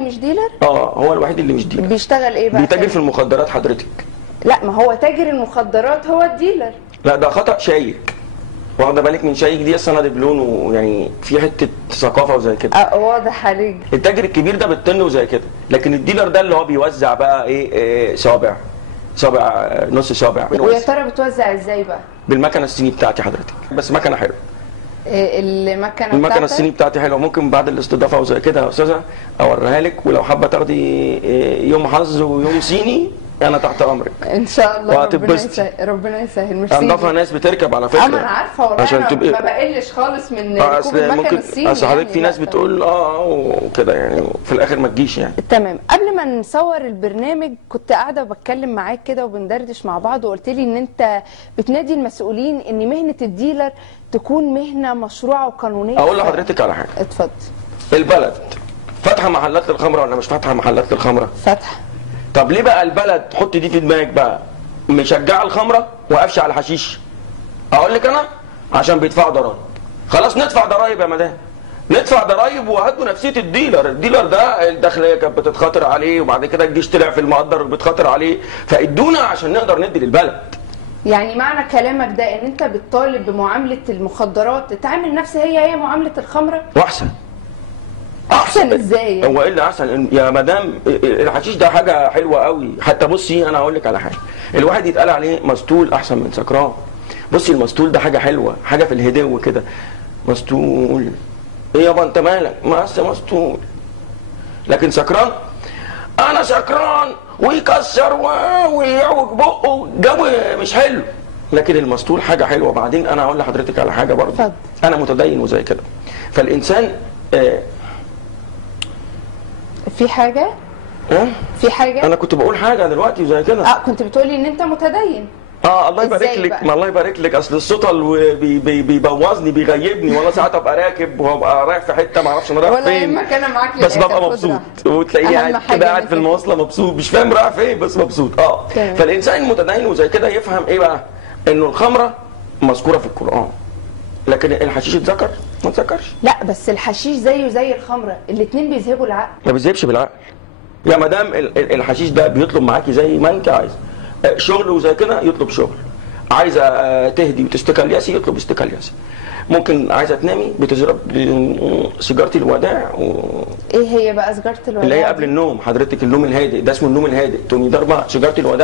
مش ديلر؟ هو الوحيد اللي مش ديلر. بيشتغل ايه بقى؟ بيتاجر في المخدرات حضرتك. لا، ما هو تاجر المخدرات هو الديلر. لا ده خطأ شائك. واخده بالك من شايك دي اصلا دبلون، ويعني في حته ثقافه وزي كده. واضح عليك. التاجر الكبير ده بالطن وزي كده، لكن الديلر ده اللي هو بيوزع بقى ايه صابع نص صابع. ويا ترى بتوزع ازاي بقى؟ بالمكنه الصيني بتاعتي حضرتك، بس مكنه حلوه. المكنه الصيني بتاعتي حلوه، ممكن بعد الاستضافه وزي كده يا استاذه اوريها لك، ولو حابه تاخدي يوم حظ ويوم صيني انا تحت امرك ان شاء الله. ربنا يسهل. ميرسي. انضفها ناس بتركب على فكره. انا عارفه والله، عشان انا ما بقلش خالص من ركوب المكنه الصيني. اصل حضرتك في ناس بتقول وكده يعني، في الاخر ما تجيش يعني. تمام. قبل ما نصور البرنامج كنت قاعده بتكلم معاك كده وبندردش مع بعض، وقلت لي ان انت بتنادي المسؤولين ان مهنه الديلر تكون مهنه مشروعه وقانونيه. اقول لحضرتك على حاجه. اتفضل. البلد فاتحه محلات للخمره ولا مش فاتحه محلات للخمره؟ فاتحه. طب ليه بقى البلد تحط دي في دماغك بقى مشجعه الخمره وقافشه على الحشيش؟ اقول لك انا عشان بيدفعوا ضرايب. خلاص ندفع ضرايب يا مدام، ندفع ضرايب وهدوا نفسيه الديلر ده الداخليه كانت بتتخاطر عليه، وبعد كده الجيش طلع في المقدر بتخاطر عليه، فادونا عشان نقدر ندي للبلد. يعني معنى كلامك ده ان انت بتطالب بمعامله المخدرات تتعامل نفس هي معامله الخمره؟ واحسن. احسن ازاي؟ هو ايه اللي احسن يا مدام؟ الحشيش ده حاجه حلوه قوي. حتى بصي انا هقول لك على حاجه، الواحد يتقال عليه مسطول احسن من سكران. بصي المسطول ده حاجه حلوه، حاجه في الهدوء كده. مسطول ايه يابا انت مالك؟ ما مسطول. لكن سكران، انا سكران ويكسر ويعوج بقه، جو مش حلو. لكن المسطول حاجه حلوه. وبعدين انا هقول لحضرتك على حاجه برضه، انا متدين وزي كده، فالانسان في حاجه؟ في حاجه؟ انا كنت بقول حاجه دلوقتي وزي كده. كنت بتقولي ان انت متدين. الله يبارك لك. ما الله يبارك لك. اصل السطل بيبوظني بيغيبني، والله ساعات ابقى راكب وابقى رايح في حته ما اعرفش انا رايح فين، ولا يهمك انا معاك بس ببقى مبسوط. وتلاقيني قاعد كده قاعد في المواصله مبسوط، مش فاهم رايح فين بس مبسوط. فالانسان المتدين وزي كده يفهم ايه بقى؟ انه الخمره مذكوره في القران، لكن الحشيش اتذكر ما اتذكرش. لا بس الحشيش زيه زي الخمره، الاثنين بيذهبوا العقل. ما بيذهبش بالعقل يا مدام. الحشيش ده بيطلب معاكي زي ما انت عايزه، شغل وزي كده يطلب شغل، عايزه تهدي وتستكليسي يطلب استكليسي، ممكن عايزه تنامي بتشرب سيجاره الوداع ايه هي بقى سيجاره الوداع؟ اللي هي قبل النوم حضرتك، النوم الهادئ ده اسمه النوم الهادئ، تقومي ضاربه سيجاره الوداع